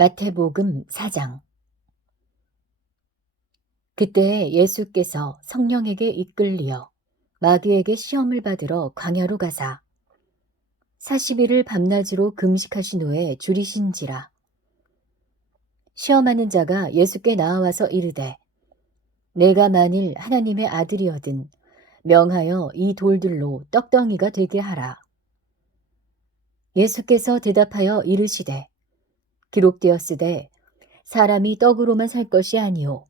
마태복음 4장. 그때 예수께서 성령에게 이끌리어 마귀에게 시험을 받으러 광야로 가사. 40일을 밤낮으로 금식하신 후에 줄이신지라. 시험하는 자가 예수께 나와서 이르되 내가 만일 하나님의 아들이거든 명하여 이 돌들로 떡덩이가 되게 하라. 예수께서 대답하여 이르시되 기록되었으되 사람이 떡으로만 살 것이 아니요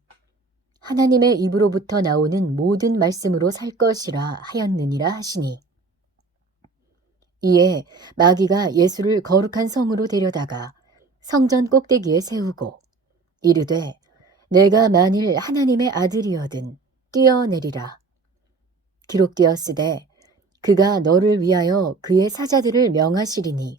하나님의 입으로부터 나오는 모든 말씀으로 살 것이라 하였느니라 하시니. 이에 마귀가 예수를 거룩한 성으로 데려다가 성전 꼭대기에 세우고 이르되 내가 만일 하나님의 아들이거든 뛰어내리라. 기록되었으되 그가 너를 위하여 그의 사자들을 명하시리니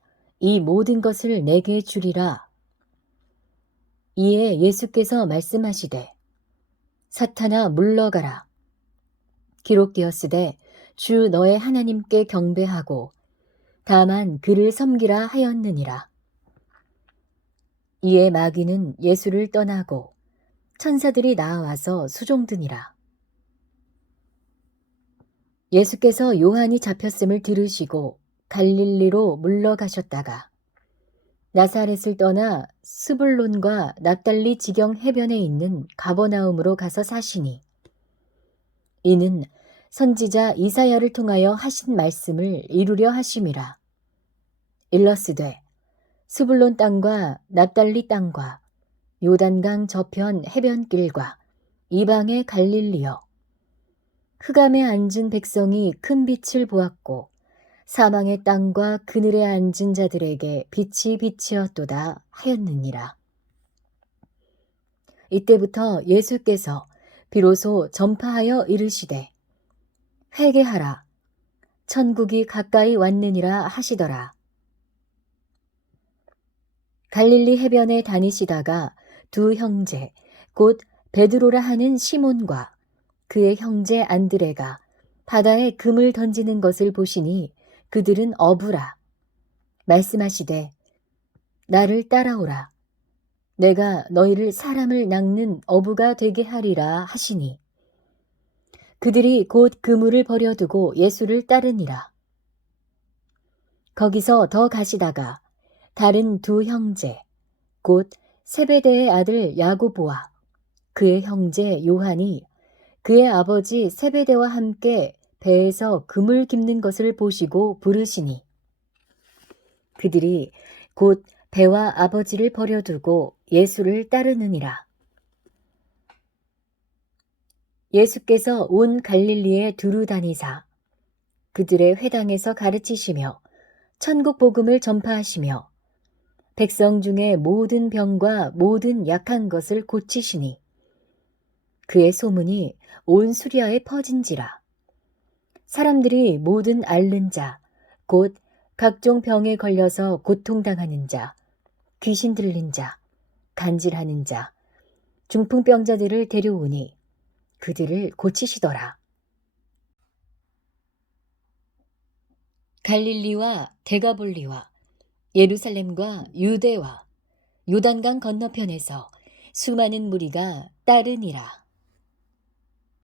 이 모든 것을 내게 주리라. 이에 예수께서 말씀하시되 사탄아 물러가라. 기록되었으되 주 너의 하나님께 경배하고 다만 그를 섬기라 하였느니라. 이에 마귀는 예수를 떠나고 천사들이 나와서 수종드니라. 예수께서 요한이 잡혔음을 들으시고 갈릴리로 물러가셨다가 나사렛을 떠나 스불론과 납달리 지경 해변에 있는 가버나움으로 가서 사시니 이는 선지자 이사야를 통하여 하신 말씀을 이루려 하심이라. 일러스되 스불론 땅과 납달리 땅과 요단강 저편 해변길과 이방의 갈릴리여. 흑암에 앉은 백성이 큰 빛을 보았고 사망의 땅과 그늘에 앉은 자들에게 빛이 빛이었도다 하였느니라. 이때부터 예수께서 비로소 전파하여 이르시되 회개하라 천국이 가까이 왔느니라 하시더라. 갈릴리 해변에 다니시다가 두 형제 곧 베드로라 하는 시몬과 그의 형제 안드레가 바다에 금을 던지는 것을 보시니 그들은 어부라. 말씀하시되 나를 따라오라. 내가 너희를 사람을 낚는 어부가 되게 하리라 하시니 그들이 곧 그물을 버려두고 예수를 따르니라. 거기서 더 가시다가 다른 두 형제 곧 세베대의 아들 야고보와 그의 형제 요한이 그의 아버지 세베대와 함께 배에서 금을 깁는 것을 보시고 부르시니 그들이 곧 배와 아버지를 버려두고 예수를 따르느니라. 예수께서 온 갈릴리에 두루 다니사 그들의 회당에서 가르치시며 천국 복음을 전파하시며 백성 중에 모든 병과 모든 약한 것을 고치시니 그의 소문이 온 수리아에 퍼진지라. 사람들이 모든 앓는 자, 곧 각종 병에 걸려서 고통당하는 자, 귀신 들린 자, 간질하는 자, 중풍병자들을 데려오니 그들을 고치시더라. 갈릴리와 데가볼리와 예루살렘과 유대와 요단강 건너편에서 수많은 무리가 따르니라.